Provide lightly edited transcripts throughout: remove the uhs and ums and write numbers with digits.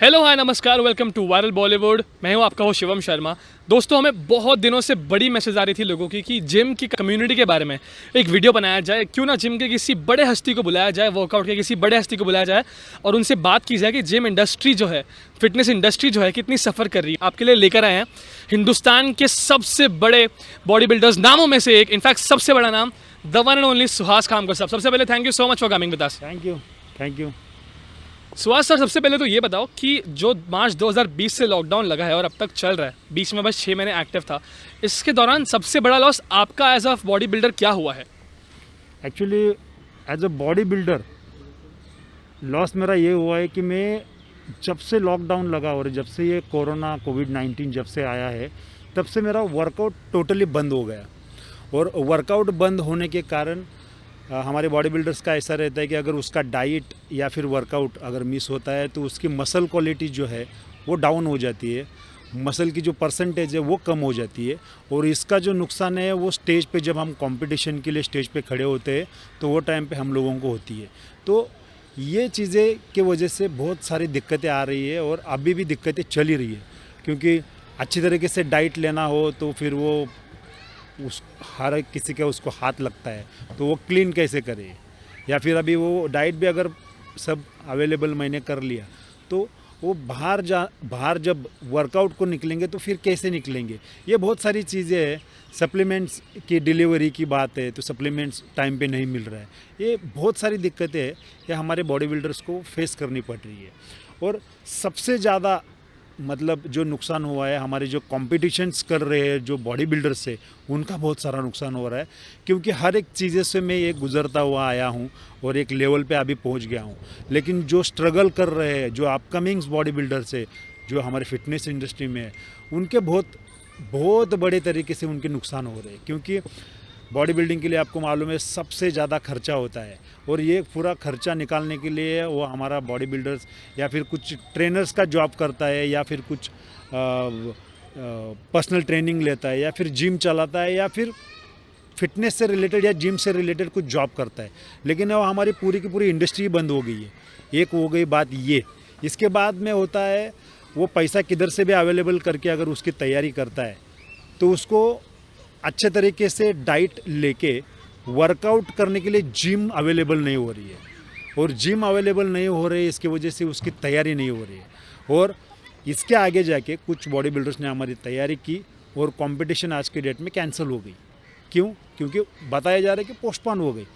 Hello hi नमस्कार welcome to viral Bollywood. मैं हूं आपका हो शिवम शर्मा। दोस्तों, हमें बहुत दिनों से बड़ी मैसेज आ रही थी लोगों की कि जिम की कम्युनिटी के बारे में एक वीडियो बनाया जाए। क्यों ना जिम के किसी बड़े हस्ती को बुलाया जाए, वर्कआउट के किसी बड़े हस्ती को बुलाया जाए और उनसे बात की जाए कि जिम इंडस्ट्री जो है, फिटनेस इंडस्ट्री जो है, कितनी सफ़र कर रही है। आपके लिए लेकर आए हैं हिंदुस्तान के सबसे बड़े बॉडी बिल्डर्स नामों में से एक, इनफैक्ट सबसे बड़ा नाम, the one and only Suhas Khamkar साहब। सबसे पहले thank you so much for coming with us. Thank you. Suhas sir, सबसे पहले तो ये बताओ कि जो मार्च 2020 से लॉकडाउन लगा है और अब तक चल रहा है, बीच में बस 6 महीने एक्टिव था, इसके दौरान सबसे बड़ा लॉस आपका एज अ बॉडी बिल्डर क्या हुआ है? Actually as a body builder loss मेरा ये हुआ है कि मैं जब से लॉकडाउन लगा और जब से ये कोरोना कोविड-19 जब से आया है, तब से मेरा वर्कआउट टोटली बंद हो गया। और वर्कआउट बंद होने के कारण हमारे बॉडी बिल्डर्स का ऐसा रहता है कि अगर उसका डाइट या फिर वर्कआउट अगर मिस होता है तो उसकी मसल क्वालिटी जो है वो डाउन हो जाती है, मसल की जो परसेंटेज है वो कम हो जाती है। और इसका जो नुकसान है वो स्टेज पे जब हम कंपटीशन के लिए स्टेज पे खड़े होते हैं तो वो टाइम पे हम लोगों को होती है। तो ये चीज़ें की वजह से बहुत सारी दिक्कतें आ रही है और अभी भी दिक्कतें चल ही रही है, क्योंकि अच्छी तरीके से डाइट लेना हो तो फिर वो उस हर एक किसी का उसको हाथ लगता है, तो वो क्लीन कैसे करे। या फिर अभी वो डाइट भी अगर सब अवेलेबल मैंने कर लिया तो वो बाहर जब वर्कआउट को निकलेंगे तो फिर कैसे निकलेंगे। ये बहुत सारी चीज़ें हैं। सप्लीमेंट्स की डिलीवरी की बात है तो सप्लीमेंट्स टाइम पे नहीं मिल रहा है। ये बहुत सारी दिक्कतें हैं ये हमारे बॉडी बिल्डर्स को फेस करनी पड़ रही है। और सबसे ज़्यादा मतलब जो नुकसान हुआ है, हमारे जो कॉम्पिटिशन्स कर रहे हैं जो बॉडी बिल्डर्स है उनका बहुत सारा नुकसान हो रहा है, क्योंकि हर एक चीज़ें से मैं ये गुजरता हुआ आया हूँ और एक लेवल पे अभी पहुँच गया हूँ। लेकिन जो स्ट्रगल कर रहे हैं, जो अपकमिंग्स बॉडी बिल्डर्स है जो हमारे फिटनेस इंडस्ट्री में है, उनके बहुत बहुत बड़े तरीके से उनके नुकसान हो रहे हैं। क्योंकि बॉडी बिल्डिंग के लिए आपको मालूम है सबसे ज़्यादा खर्चा होता है और ये पूरा खर्चा निकालने के लिए वो हमारा बॉडी बिल्डर्स या फिर कुछ ट्रेनर्स का जॉब करता है या फिर कुछ पर्सनल ट्रेनिंग लेता है या फिर जिम चलाता है या फिर फिटनेस से रिलेटेड या जिम से रिलेटेड कुछ जॉब करता है। लेकिन वो हमारी पूरी की पूरी इंडस्ट्री बंद हो गई है। एक हो गई बात ये। इसके बाद में होता है वो पैसा किधर से भी अवेलेबल करके अगर उसकी तैयारी करता है तो उसको अच्छे तरीके से डाइट लेके वर्कआउट करने के लिए जिम अवेलेबल नहीं हो रही है। और जिम अवेलेबल नहीं हो रही है, इसकी वजह से उसकी तैयारी नहीं हो रही है। और इसके आगे जाके कुछ बॉडी बिल्डर्स ने हमारी तैयारी की और कंपटीशन आज के डेट में कैंसिल हो गई। क्यों? क्योंकि बताया जा रहा है कि पोस्टपोन हो गई।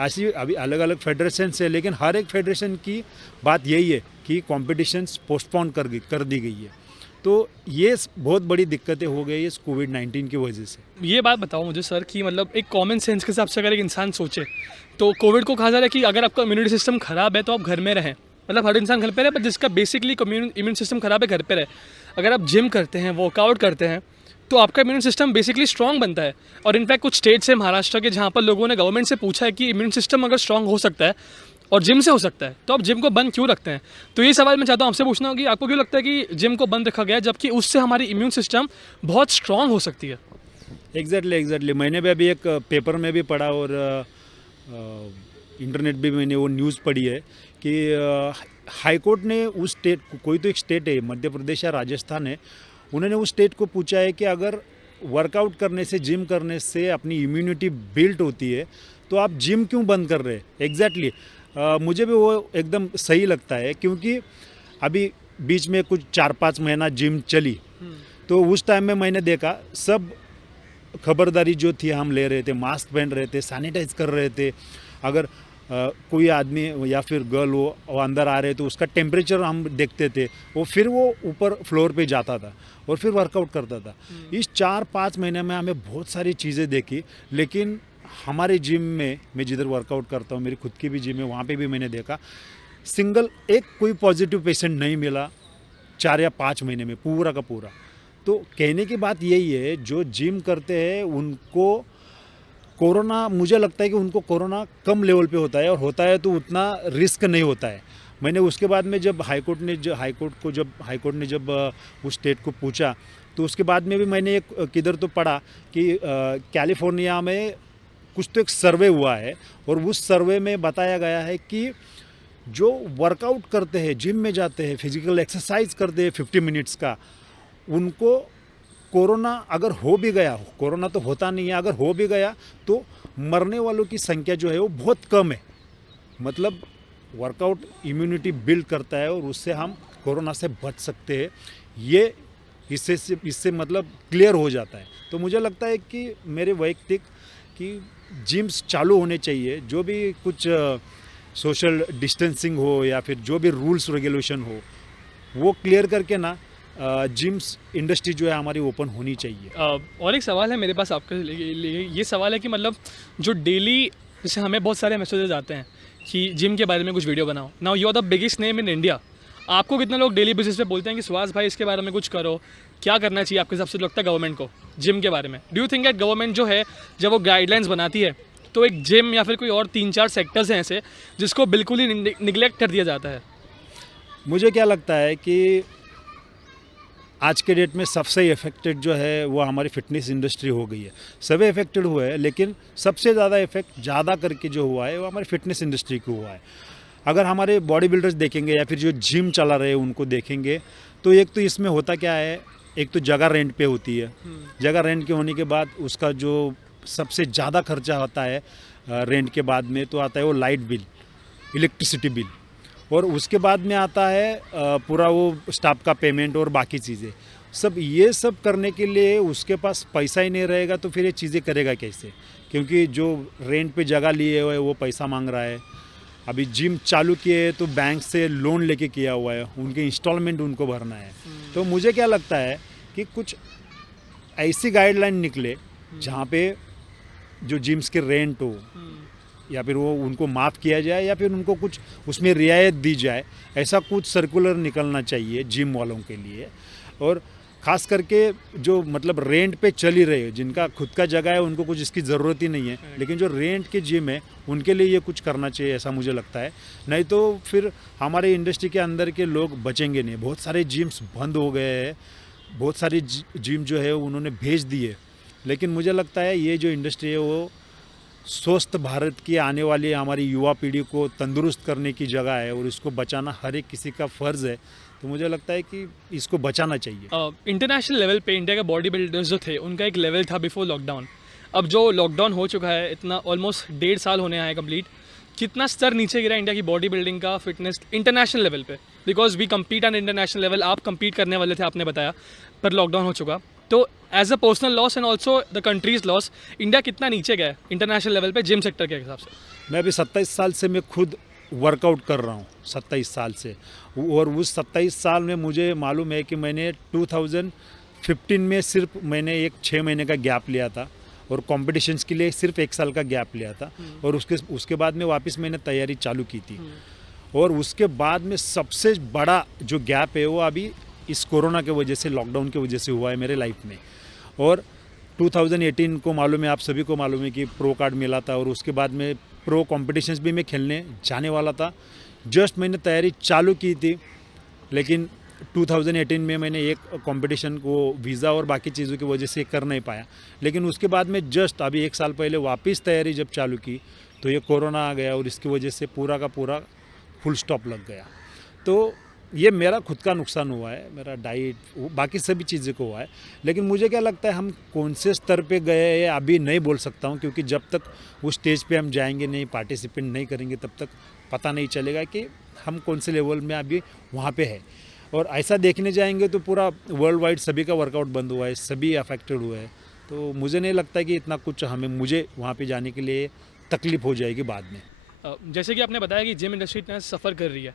ऐसी अभी अलग अलग फेडरेशन है, लेकिन हर एक फेडरेशन की बात यही है कि कॉम्पिटिशन्स पोस्टपोन कर दी गई है। तो ये बहुत बड़ी दिक्कतें हो गई इस कोविड-19 की वजह से। ये बात बताओ मुझे सर कि मतलब एक कॉमन सेंस के हिसाब से अगर एक इंसान सोचे तो कोविड को कहा जा रहा है कि अगर आपका इम्यूनिटी सिस्टम खराब है तो आप घर में रहें। मतलब हर इंसान घर पे रहे, पर जिसका बेसिकली इम्यून सिस्टम खराब है घर पे रहे। अगर आप जिम करते हैं, वर्कआउट करते हैं, तो आपका इम्यून सिस्टम बेसिकली स्ट्रॉन्ग बनता है। और इनफैक्ट कुछ स्टेट्स हैं महाराष्ट्र के जहाँ पर लोगों ने गवर्नमेंट से पूछा है कि इम्यून सिस्टम अगर स्ट्रॉन्ग हो सकता है और जिम से हो सकता है तो आप जिम को बंद क्यों रखते हैं? तो ये सवाल मैं चाहता हूँ आपसे पूछना हो कि आपको क्यों लगता है कि जिम को बंद रखा गया जबकि उससे हमारी इम्यून सिस्टम बहुत स्ट्रॉन्ग हो सकती है? एग्जैक्टली मैंने भी अभी एक पेपर में भी पढ़ा और इंटरनेट भी मैंने वो न्यूज़ पढ़ी है कि हाई कोर्ट ने उस स्टेट को, कोई तो एक स्टेट है मध्य प्रदेश या राजस्थान है, उन्होंने उस स्टेट को पूछा है कि अगर वर्कआउट करने से, जिम करने से अपनी इम्यूनिटी बिल्ड होती है तो आप जिम क्यों बंद कर रहे हैं। एग्जैक्टली मुझे भी वो एकदम सही लगता है, क्योंकि अभी बीच में कुछ 4-5 महीना जिम चली तो उस टाइम में मैंने देखा सब खबरदारी जो थी हम ले रहे थे, मास्क पहन रहे थे, सैनिटाइज कर रहे थे। अगर कोई आदमी या फिर गर्ल वो अंदर आ रहे तो उसका टेम्परेचर हम देखते थे, वो फिर वो ऊपर फ्लोर पे जाता था और फिर वर्कआउट करता था। इस 4-5 महीने में हमें बहुत सारी चीज़ें देखी, लेकिन हमारे जिम में, मैं जिधर वर्कआउट करता हूँ, मेरी खुद की भी जिम है, वहाँ पे भी मैंने देखा सिंगल एक कोई पॉजिटिव पेशेंट नहीं मिला 4 या 5 महीने में पूरा का पूरा। तो कहने की बात यही है, जो जिम करते हैं उनको कोरोना, मुझे लगता है कि उनको कोरोना कम लेवल पे होता है और होता है तो उतना रिस्क नहीं होता है। मैंने उसके बाद में जब हाईकोर्ट ने जब उस स्टेट को पूछा तो उसके बाद में भी मैंने एक किधर तो पढ़ा कि कैलिफोर्निया में कुछ तो एक सर्वे हुआ है और उस सर्वे में बताया गया है कि जो वर्कआउट करते हैं, जिम में जाते हैं, फिजिकल एक्सरसाइज करते हैं 50 मिनट्स का, उनको कोरोना अगर हो भी गया, कोरोना तो होता नहीं है, अगर हो भी गया तो मरने वालों की संख्या जो है वो बहुत कम है। मतलब वर्कआउट इम्यूनिटी बिल्ड करता है और उससे हम कोरोना से बच सकते हैं, ये इससे मतलब क्लियर हो जाता है। तो मुझे लगता है कि मेरे वैयक्तिक कि जिम्स चालू होने चाहिए, जो भी कुछ सोशल डिस्टेंसिंग हो या फिर जो भी रूल्स रेगुलेशन हो वो क्लियर करके ना जिम्स इंडस्ट्री जो है हमारी ओपन होनी चाहिए। और एक सवाल है मेरे पास आपके लिए, ये सवाल है कि मतलब जो डेली जैसे हमें बहुत सारे मैसेजेस आते हैं कि जिम के बारे में कुछ वीडियो बनाओ, now you are the biggest name in India, आपको कितने लोग डेली बेसिस पे बोलते हैं कि सुहास भाई इसके बारे में कुछ करो, क्या करना चाहिए आपके हिसाब से लगता है गवर्नमेंट को जिम के बारे में? Do you think that government जो है जब वो गाइडलाइंस बनाती है तो एक जिम या फिर कोई और 3-4 सेक्टर्स हैं ऐसे जिसको बिल्कुल ही निगलेक्ट कर दिया जाता है? मुझे क्या लगता है कि आज के डेट में सबसे इफेक्टेड जो है वो हमारी फिटनेस इंडस्ट्री हो गई है। सभी इफेक्टेड हुए हैं, लेकिन सबसे ज़्यादा इफेक्ट ज़्यादा करके जो हुआ है वो हमारी फिटनेस इंडस्ट्री को हुआ है। अगर हमारे बॉडी बिल्डर्स देखेंगे या फिर जो जिम चला रहे हैं उनको देखेंगे, तो एक तो इसमें होता क्या है, एक तो जगह रेंट पे होती है। जगह रेंट के होने के बाद उसका जो सबसे ज़्यादा खर्चा होता है रेंट के बाद में, तो आता है वो लाइट बिल, इलेक्ट्रिसिटी बिल, और उसके बाद में आता है पूरा वो स्टाफ का पेमेंट और बाकी चीज़ें। सब ये सब करने के लिए उसके पास पैसा ही नहीं रहेगा तो फिर ये चीज़ें करेगा कैसे? क्योंकि जो रेंट पे जगह लिए हुए है वो पैसा मांग रहा है। अभी जिम चालू किए है तो बैंक से लोन लेके किया हुआ है, उनके इंस्टॉलमेंट उनको भरना है। तो मुझे क्या लगता है कि कुछ ऐसी गाइडलाइन निकले जहाँ पे जो जिम्स के रेंट हो या फिर वो उनको माफ़ किया जाए या फिर उनको कुछ उसमें रियायत दी जाए, ऐसा कुछ सर्कुलर निकलना चाहिए जिम वालों के लिए। और ख़ास करके जो मतलब रेंट पे चल ही रहे, जिनका खुद का जगह है उनको कुछ इसकी ज़रूरत ही नहीं है, लेकिन जो रेंट के जिम है उनके लिए ये कुछ करना चाहिए, ऐसा मुझे लगता है। नहीं तो फिर हमारे इंडस्ट्री के अंदर के लोग बचेंगे नहीं। बहुत सारे जिम्स बंद हो गए हैं, बहुत सारे जिम जो है उन्होंने भेज दिए, लेकिन मुझे लगता है ये जो इंडस्ट्री है वो स्वस्थ भारत की आने वाली हमारी युवा पीढ़ी को तंदुरुस्त करने की जगह है और इसको बचाना हर एक किसी का फ़र्ज़ है। तो मुझे लगता है कि इसको बचाना चाहिए। इंटरनेशनल लेवल पे इंडिया के बॉडी बिल्डर्स जो थे उनका एक लेवल था बिफोर लॉकडाउन। अब जो लॉकडाउन हो चुका है, इतना ऑलमोस्ट 1.5 साल होने आए कंप्लीट, कितना स्तर नीचे गिरा इंडिया की बॉडी बिल्डिंग का, फिटनेस इंटरनेशनल लेवल पे? Because we compete on international level, आप कम्पीट करने वाले थे आपने बताया, पर लॉकडाउन हो चुका। तो as a personal loss and also the country's loss, India कितना नीचे गया है इंटरनेशनल लेवल पे जिम सेक्टर के हिसाब से? मैं अभी 27 साल से मैं खुद वर्कआउट कर रहा हूँ, 27 साल से। और उस 27 साल में मुझे मालूम है कि मैंने 2015 में सिर्फ मैंने एक 6 महीने का गैप लिया था और कॉम्पिटिशन्स के लिए सिर्फ 1 साल का गैप लिया था, और उसके बाद में वापस मैंने तैयारी चालू की थी। और उसके बाद में सबसे बड़ा जो गैप है वो अभी इस कोरोना के वजह से, लॉकडाउन की वजह से हुआ है मेरे लाइफ में। और 2018 को मालूम है, आप सभी को मालूम है कि प्रो कार्ड मिला था, और उसके बाद में प्रो कॉम्पिटिशन्स भी मैं खेलने जाने वाला था। जस्ट मैंने तैयारी चालू की थी, लेकिन 2018 में मैंने एक कंपटीशन को वीज़ा और बाकी चीज़ों की वजह से कर नहीं पाया। लेकिन उसके बाद में जस्ट अभी 1 साल पहले वापस तैयारी जब चालू की तो ये कोरोना आ गया और इसकी वजह से पूरा का पूरा फुल स्टॉप लग गया। तो ये मेरा खुद का नुकसान हुआ है, मेरा डाइट, बाकी सभी चीज़ों को हुआ है। लेकिन मुझे क्या लगता है हम कौन से स्तर पे गए हैं अभी नहीं बोल सकता हूँ, क्योंकि जब तक उस स्टेज पे हम जाएंगे नहीं, पार्टिसिपेट नहीं करेंगे, तब तक पता नहीं चलेगा कि हम कौन से लेवल में अभी वहाँ पे है। और ऐसा देखने जाएंगे तो पूरा वर्ल्ड वाइड सभी का वर्कआउट बंद हुआ है, सभी अफेक्टेड हुए हैं। तो मुझे नहीं लगता कि इतना कुछ मुझे वहाँ पे जाने के लिए तकलीफ़ हो जाएगी बाद में। जैसे कि आपने बताया कि जिम इंडस्ट्री इतना सफ़र कर रही है,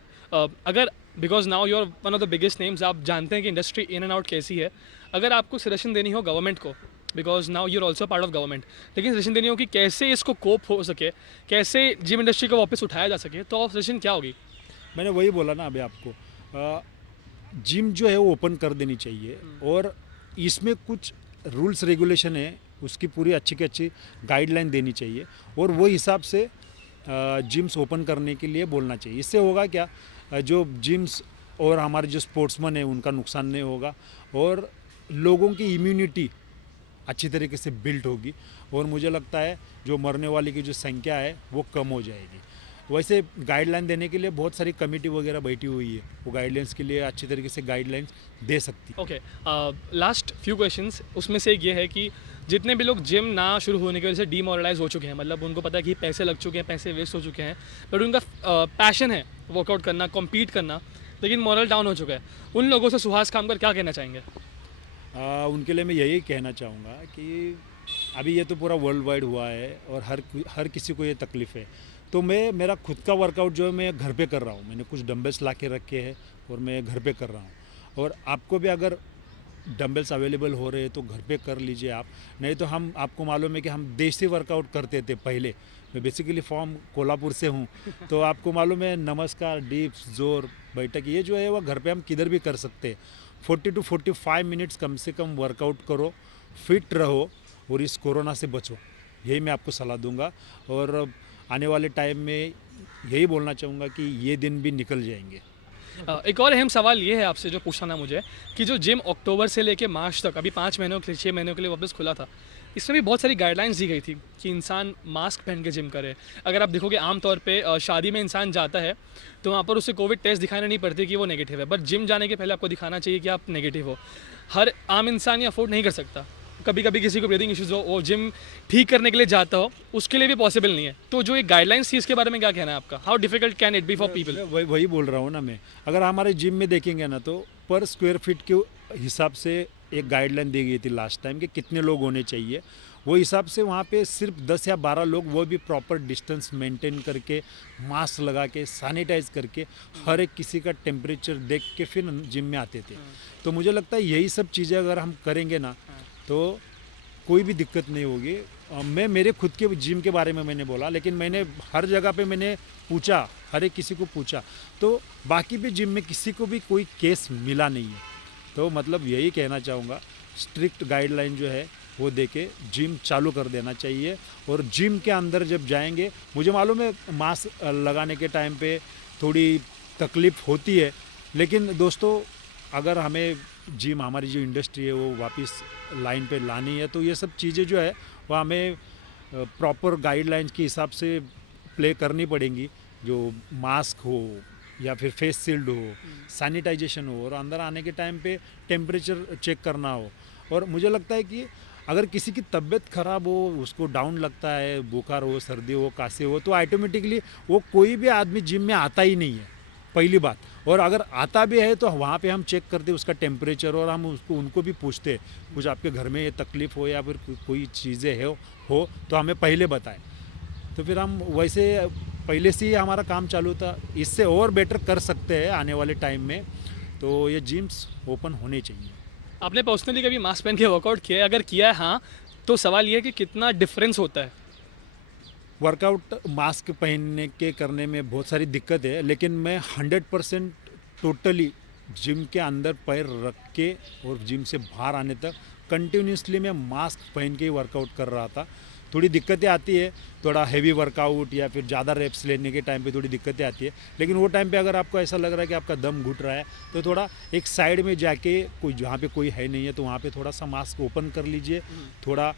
अगर because now you are one of the biggest names, आप जानते हैं कि इंडस्ट्री इन एंड आउट कैसी है, अगर आपको सजेशन देनी हो गवर्नमेंट को, because now you are also part of government, लेकिन सजेशन देनी हो कि कैसे इसको कोप हो सके, कैसे जिम इंडस्ट्री को वापस उठाया जा सके, तो सजेशन क्या होगी? मैंने वही बोला ना अभी आपको, जिम जो है वो ओपन कर देनी चाहिए, और इसमें कुछ रूल्स रेगुलेशन है उसकी पूरी अच्छी की अच्छी गाइडलाइन देनी चाहिए, और वो हिसाब से जिम्स ओपन करने के लिए बोलना चाहिए। इससे होगा क्या, जो जिम्स और हमारे जो स्पोर्ट्समैन हैं उनका नुकसान नहीं होगा, और लोगों की इम्यूनिटी अच्छी तरीके से बिल्ड होगी, और मुझे लगता है जो मरने वाली की जो संख्या है वो कम हो जाएगी। वैसे गाइडलाइन देने के लिए बहुत सारी कमेटी वगैरह बैठी हुई है, वो गाइडलाइंस के लिए अच्छी तरीके से गाइडलाइंस दे सकती है। ओके, लास्ट फ्यू क्वेश्चंस, उसमें से एक ये है कि जितने भी लोग जिम ना शुरू होने की वजह से डीमोरलाइज हो चुके हैं, मतलब उनको पता है कि पैसे लग चुके हैं, पैसे वेस्ट हो चुके हैं, बट उनका पैशन है वर्कआउट करना, कॉम्पीट करना, लेकिन मॉरल डाउन हो चुका है, उन लोगों से सुहास खामकर क्या कहना चाहेंगे? उनके लिए मैं यही कहना चाहूँगा कि अभी ये तो पूरा वर्ल्ड वाइड हुआ है और हर किसी को ये तकलीफ़ है। तो मैं मेरा खुद का वर्कआउट जो है मैं घर पे कर रहा हूँ, मैंने कुछ डंबल्स ला के रखे हैं और मैं घर पे कर रहा हूँ। और आपको भी अगर डंबल्स अवेलेबल हो रहे हैं तो घर पे कर लीजिए आप, नहीं तो हम आपको मालूम है कि हम देसी वर्कआउट करते थे पहले। मैं बेसिकली फॉर्म कोल्हापुर से हूँ, तो आपको मालूम है नमस्कार, डिप्स, जोर, बैठक, ये जो है वो घर पे हम किधर भी कर सकते हैं। 40 to 45 मिनट्स कम से कम वर्कआउट करो, फिट रहो और इस कोरोना से बचो, यही मैं आपको सलाह दूंगा। और आने वाले टाइम में यही बोलना चाहूँगा कि ये दिन भी निकल जाएंगे। एक और अहम सवाल ये है आपसे जो पूछना ना मुझे, कि जो जिम अक्टूबर से लेके मार्च तक, अभी 5 महीनों के लिए, 6 महीनों के लिए वापस खुला था, इसमें भी बहुत सारी गाइडलाइंस दी गई थी कि इंसान मास्क पहन के जिम करे। अगर आप देखोगे आमतौर पे शादी में इंसान जाता है तो वहाँ पर उसे कोविड टेस्ट दिखाना नहीं पड़ती कि वो नेगेटिव है, बट जिम जाने के पहले आपको दिखाना चाहिए कि आप नेगेटिव हो। हर आम इंसान ये अफोर्ड नहीं कर सकता, कभी कभी किसी को ब्रीदिंग इश्यूज हो, वो जिम ठीक करने के लिए जाता हो, उसके लिए भी पॉसिबल नहीं है। तो जो एक गाइडलाइंस थी इसके बारे में क्या कहना है आपका? How difficult can it be for people? वही बोल रहा हूँ ना मैं, अगर हमारे जिम में देखेंगे ना तो पर स्क्वायर फीट के हिसाब से एक गाइडलाइन दी गई थी लास्ट टाइम कि कितने लोग होने चाहिए, वो हिसाब से वहाँ पे सिर्फ 10 या 12 लोग, वो भी प्रॉपर डिस्टेंस मेंटेन करके, मास्क लगा के, सैनिटाइज करके, हर एक किसी का टेम्परेचर देख के फिर जिम में आते थे। तो मुझे लगता है यही सब चीज़ें अगर हम करेंगे ना तो कोई भी दिक्कत नहीं होगी। मैं मेरे खुद के जिम के बारे में मैंने बोला, लेकिन मैंने हर जगह पे मैंने पूछा, हर एक किसी को पूछा, तो बाकी भी जिम में किसी को भी कोई केस मिला नहीं है। तो मतलब यही कहना चाहूँगा, स्ट्रिक्ट गाइडलाइन जो है वो देके जिम चालू कर देना चाहिए। और जिम के अंदर जब जाएंगे, मुझे मालूम है मास्क लगाने के टाइम पे थोड़ी तकलीफ़ होती है, लेकिन दोस्तों अगर हमें जिम, हमारी जो इंडस्ट्री है वो वापस लाइन पे लानी है, तो ये सब चीज़ें जो है वो हमें प्रॉपर गाइडलाइंस के हिसाब से प्ले करनी पड़ेंगी। जो मास्क हो या फिर फेस शील्ड हो, सैनिटाइजेशन हो, और अंदर आने के टाइम पे टेम्परेचर चेक करना हो। और मुझे लगता है कि अगर किसी की तबीयत ख़राब हो, उसको डाउन लगता है, बुखार हो, सर्दी हो, खांसी हो, तो ऑटोमेटिकली वो कोई भी आदमी जिम में आता ही नहीं है, पहली बात। और अगर आता भी है तो वहाँ पे हम चेक करते उसका टेम्परेचर, और हम उनको भी पूछते कुछ आपके घर में ये तकलीफ़ हो या फिर कोई चीज़ें हो तो हमें पहले बताएं। तो फिर हम वैसे पहले से ही हमारा काम चालू था, इससे और बेटर कर सकते हैं आने वाले टाइम में। तो ये जिम्स ओपन होने चाहिए। आपने पर्सनली कभी मास्क पहन के वर्कआउट किया है? अगर किया है हाँ, तो सवाल ये है कि कितना डिफरेंस होता है? वर्कआउट मास्क पहनने के करने में बहुत सारी दिक्कत है, लेकिन मैं 100% टोटली जिम के अंदर पैर रख के और जिम से बाहर आने तक कंटिन्यूसली मैं मास्क पहन के ही वर्कआउट कर रहा था। थोड़ी दिक्कतें आती है, थोड़ा हैवी वर्कआउट या फिर ज़्यादा रेप्स लेने के टाइम पे थोड़ी दिक्कतें आती है, लेकिन वो टाइम पे अगर आपको ऐसा लग रहा है कि आपका दम घुट रहा है तो थोड़ा एक साइड में जाके, कोई जहाँ पे कोई है नहीं है तो वहाँ पे थोड़ा सा मास्क ओपन कर लीजिए, थोड़ा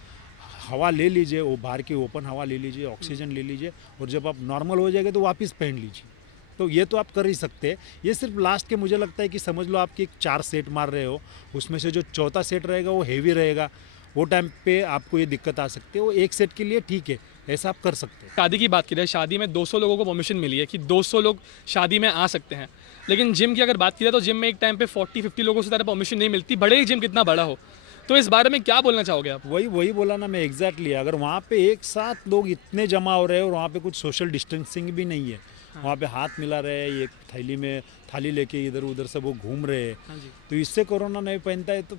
हवा ले लीजिए, वो बाहर की ओपन हवा ले लीजिए, ऑक्सीजन ले लीजिए, और जब आप नॉर्मल हो जाएगा तो वापस पहन लीजिए। तो ये तो आप कर ही सकते हैं। ये सिर्फ लास्ट के मुझे लगता है कि समझ लो आपके 4 सेट मार रहे हो, उसमें से जो चौथा सेट रहेगा वो हेवी रहेगा, वो टाइम पे आपको ये दिक्कत आ सकती है। वो एक सेट के लिए ठीक है, ऐसा आप कर सकते हैं। शादी की बात की जाए, शादी में 200 लोगों को परमिशन मिली है कि 200 लोग शादी में आ सकते हैं, लेकिन जिम की अगर बात की जाए तो जिम में एक टाइम पे 40-50 लोगों से ज़्यादा परमिशन नहीं मिलती, बड़े ही जिम कितना बड़ा हो। तो इस बारे में क्या बोलना चाहोगे आप? वही बोला ना मैं, एग्जैक्टली। अगर वहाँ पे एक साथ लोग इतने जमा हो रहे हैं और वहाँ पे कुछ सोशल डिस्टेंसिंग भी नहीं है, वहाँ पे हाथ मिला रहे हैं, ये थैली में थाली लेके इधर उधर सब वो घूम रहे हैं, तो इससे कोरोना नहीं पहनता है तो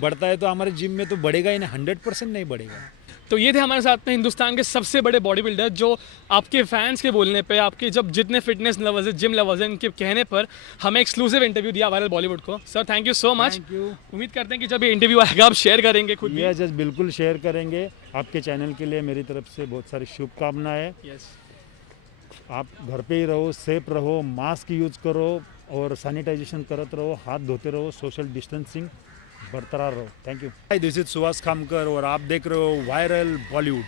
बढ़ता है, तो हमारे जिम में तो बढ़ेगा ही नहीं, 100% नहीं बढ़ेगा। तो ये थे हमारे साथ में हिंदुस्तान के सबसे बड़े बॉडी बिल्डर, जो आपके फैंस के बोलने पे, आपके जब जितने फिटनेस लवर्स हैं, जिम लवर्स हैं, इनके कहने पर हमें एक्सक्लूसिव इंटरव्यू दिया वायरल बॉलीवुड को। Sir thank you so much. Thank you. उम्मीद करते हैं कि जब ये इंटरव्यू आएगा आप शेयर करेंगे खुद भी। ये जस्ट बिल्कुल शेयर करेंगे। आपके चैनल के लिए मेरी तरफ से बहुत सारी शुभकामनाएं। यस, आप घर पे ही रहो, सेफ रहो, मास्क यूज करो और सैनिटाइजेशन करते रहो, हाथ धोते रहो, सोशल डिस्टेंसिंग बरकरार रहो। Thank you. This is Suhas Khamkar और आप देख रहे हो वायरल बॉलीवुड।